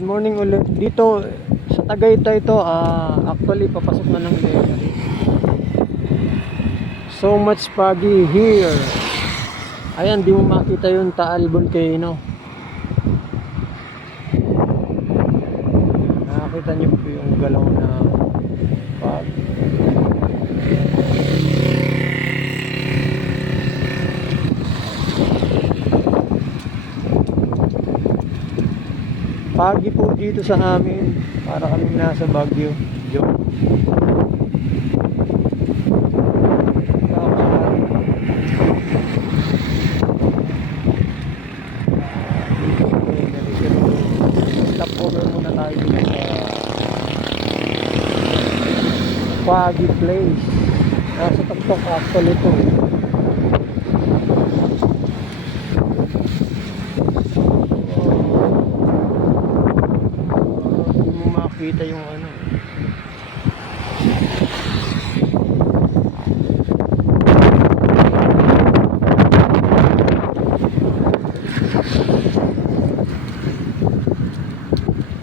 Good morning ulit. Dito sa Tagaytay to, actually papasok na ng Lenary. So much foggy here. Ayan, di mo makita yung Taal Volcano. Nakakita niyo po yung galaw na fog. Foggy po dito sa amin. Para kami nasa Baguio. Joke. Stop over muna tayo dito sa foggy place. Nasa tuktok actually ito. Hindi mo makita yung ano.